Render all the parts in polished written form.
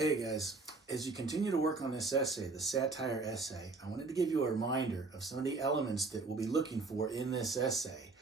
Hey guys, as you continue to work on this essay, the satire essay, I wanted to give you a reminder of some of the elements that we'll be looking for in this essay.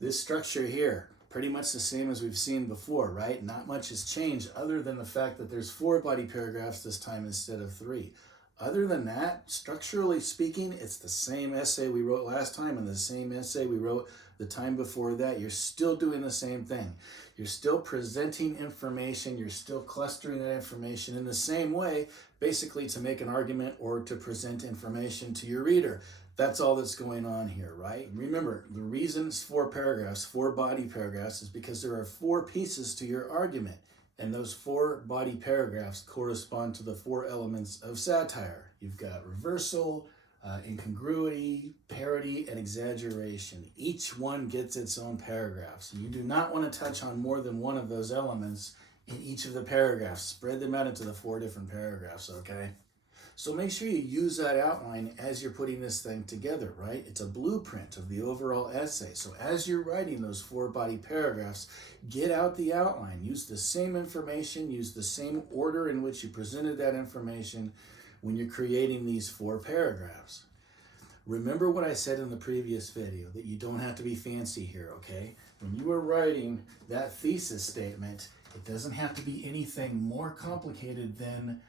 This structure here, pretty much the same as we've seen before, right? Not much has changed other than the fact that there's 4 body paragraphs this time instead of 3. Other than that, structurally speaking, it's the same essay we wrote last time and the same essay we wrote the time before that. You're still doing the same thing. You're still presenting information. You're still clustering that information in the same way, basically to make an argument or to present information to your reader. That's all that's going on here, right? Remember, the reason it's 4 paragraphs, 4 body paragraphs, is because there are 4 pieces to your argument. And those 4 body paragraphs correspond to the 4 elements of satire. You've got reversal, incongruity, parody, and exaggeration. Each one gets its own paragraph. So you do not want to touch on more than one of those elements in each of the paragraphs. Spread them out into the 4 different paragraphs, okay? So make sure you use that outline as you're putting this thing together, right? It's a blueprint of the overall essay. So as you're writing those 4 body paragraphs, get out the outline. Use the same information, use the same order in which you presented that information when you're creating these 4 paragraphs. Remember what I said in the previous video, that you don't have to be fancy here, okay? When you are writing that thesis statement, it doesn't have to be anything more complicated than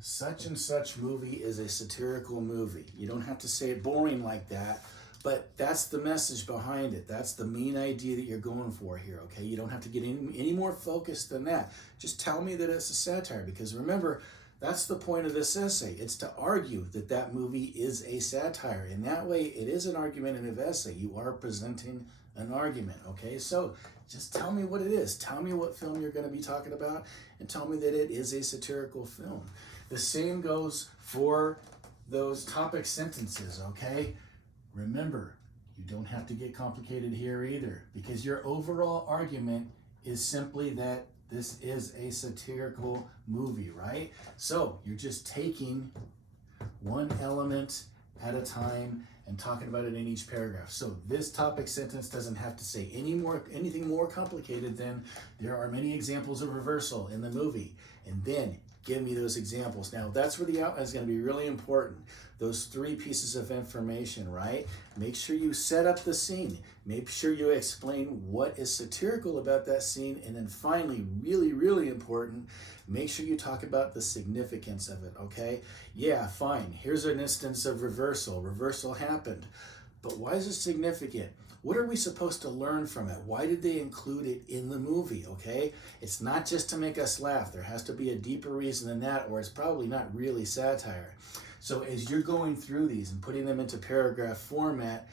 such and such movie is a satirical movie. You don't have to say it boring like that, but that's the message behind it. That's the main idea that you're going for here, okay? You don't have to get any more focused than that. Just tell me that it's a satire, because remember, that's the point of this essay. It's to argue that that movie is a satire. In that way, it is an argumentative essay. You are presenting an argument, okay? So just tell me what it is. Tell me what film you're going to be talking about, and tell me that it is a satirical film. The same goes for those topic sentences, okay? Remember, you don't have to get complicated here either, because your overall argument is simply that this is a satirical movie, right? So you're just taking one element at a time and talking about it in each paragraph. So this topic sentence doesn't have to say anything more complicated than there are many examples of reversal in the movie. And then give me those examples. Now, that's where the outline is going to be really important. Those 3 pieces of information, right? Make sure you set up the scene. Make sure you explain what is satirical about that scene. And then finally, really, really important, make sure you talk about the significance of it, okay? Yeah, fine. Here's an instance of reversal. Reversal happened. But why is it significant? What are we supposed to learn from it? Why did they include it in the movie, okay? It's not just to make us laugh. There has to be a deeper reason than that, or it's probably not really satire. So as you're going through these and putting them into paragraph format,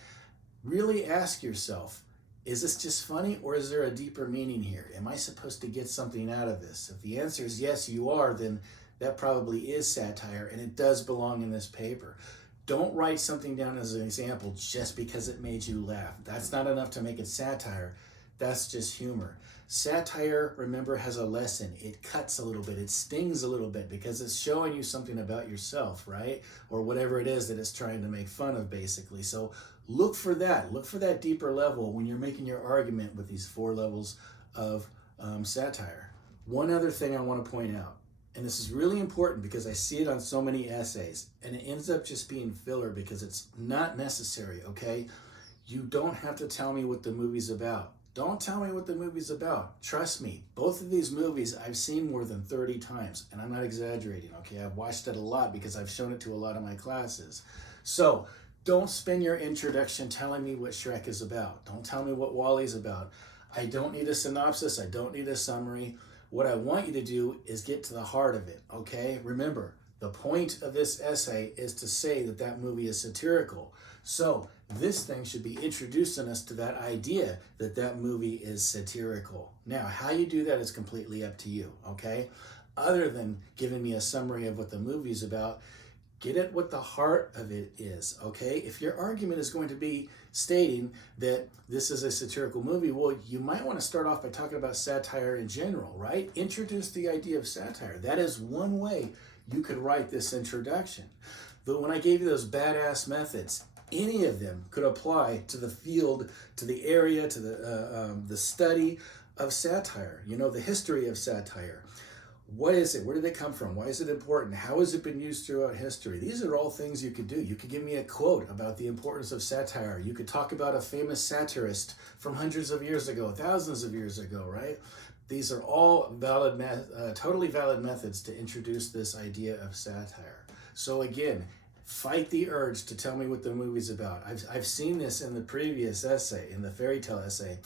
really ask yourself, is this just funny, or is there a deeper meaning here? Am I supposed to get something out of this? If the answer is yes, you are, then that probably is satire, and it does belong in this paper. Don't write something down as an example just because it made you laugh. That's not enough to make it satire. That's just humor. Satire, remember, has a lesson. It cuts a little bit. It stings a little bit because it's showing you something about yourself, right? Or whatever it is that it's trying to make fun of, basically. So look for that. Look for that deeper level when you're making your argument with these 4 levels of satire. One other thing I want to point out, and this is really important because I see it on so many essays, and it ends up just being filler because it's not necessary, okay? You don't have to tell me what the movie's about. Don't tell me what the movie's about. Trust me, both of these movies I've seen more than 30 times, and I'm not exaggerating, okay? I've watched it a lot because I've shown it to a lot of my classes. So don't spend your introduction telling me what Shrek is about. Don't tell me what WALL-E's about. I don't need a synopsis. I don't need a summary. What I want you to do is get to the heart of it, okay? Remember, the point of this essay is to say that that movie is satirical. So this thing should be introducing us to that idea that that movie is satirical. Now, how you do that is completely up to you, okay? Other than giving me a summary of what the movie's about, get at what the heart of it is, okay? If your argument is going to be stating that this is a satirical movie, well, you might want to start off by talking about satire in general, right? Introduce the idea of satire. That is one way you could write this introduction. But when I gave you those badass methods, any of them could apply to the field, to the area, to the study of satire, you know, the history of satire. What is it? Where did it come from? Why is it important? How has it been used throughout history? These are all things you could do. You could give me a quote about the importance of satire. You could talk about a famous satirist from hundreds of years ago, thousands of years ago, right? These are all valid, totally valid methods to introduce this idea of satire. So again, fight the urge to tell me what the movie's about. I've seen this in the previous essay, in the fairy tale essay.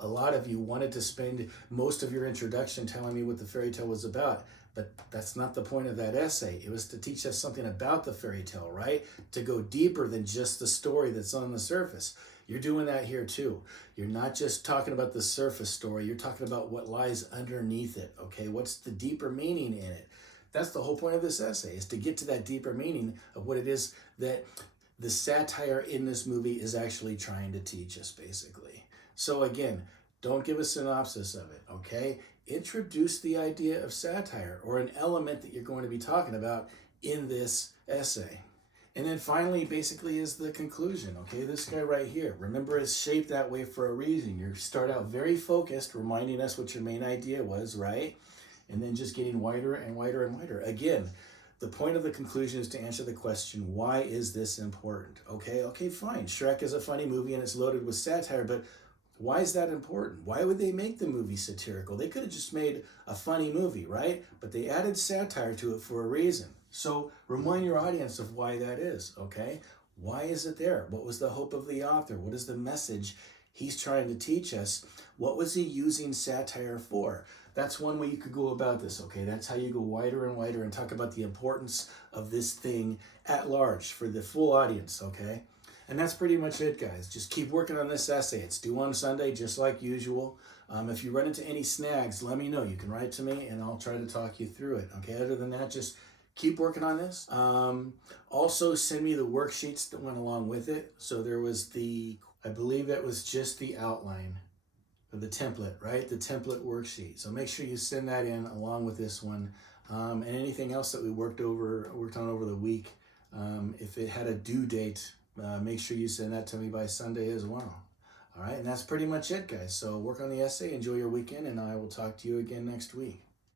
A lot of you wanted to spend most of your introduction telling me what the fairy tale was about, but that's not the point of that essay. It was to teach us something about the fairy tale, right? To go deeper than just the story that's on the surface. You're doing that here too. You're not just talking about the surface story, you're talking about what lies underneath it, okay? What's the deeper meaning in it? That's the whole point of this essay, is to get to that deeper meaning of what it is that the satire in this movie is actually trying to teach us, basically. So again, don't give a synopsis of it, okay? Introduce the idea of satire, or an element that you're going to be talking about in this essay. And then finally, basically, is the conclusion, okay? This guy right here. Remember, it's shaped that way for a reason. You start out very focused, reminding us what your main idea was, right? And then just getting wider and wider and wider. Again, the point of the conclusion is to answer the question, why is this important? Okay, fine. Shrek is a funny movie and it's loaded with satire, but why is that important? Why would they make the movie satirical? They could have just made a funny movie, right? But they added satire to it for a reason. So remind your audience of why that is, okay? Why is it there? What was the hope of the author? What is the message he's trying to teach us? What was he using satire for? That's one way you could go about this, okay? That's how you go wider and wider and talk about the importance of this thing at large for the full audience, okay? And that's pretty much it, guys. Just keep working on this essay. It's due on Sunday, just like usual. If you run into any snags, let me know. You can write to me, and I'll try to talk you through it. Okay, other than that, just keep working on this. Also, send me the worksheets that went along with it. So there was I believe it was just the outline of the template, right? The template worksheet. So make sure you send that in along with this one. And anything else that we worked on over the week. If it had a due date, make sure you send that to me by Sunday as well. All right, and that's pretty much it, guys. So work on the essay, enjoy your weekend, and I will talk to you again next week.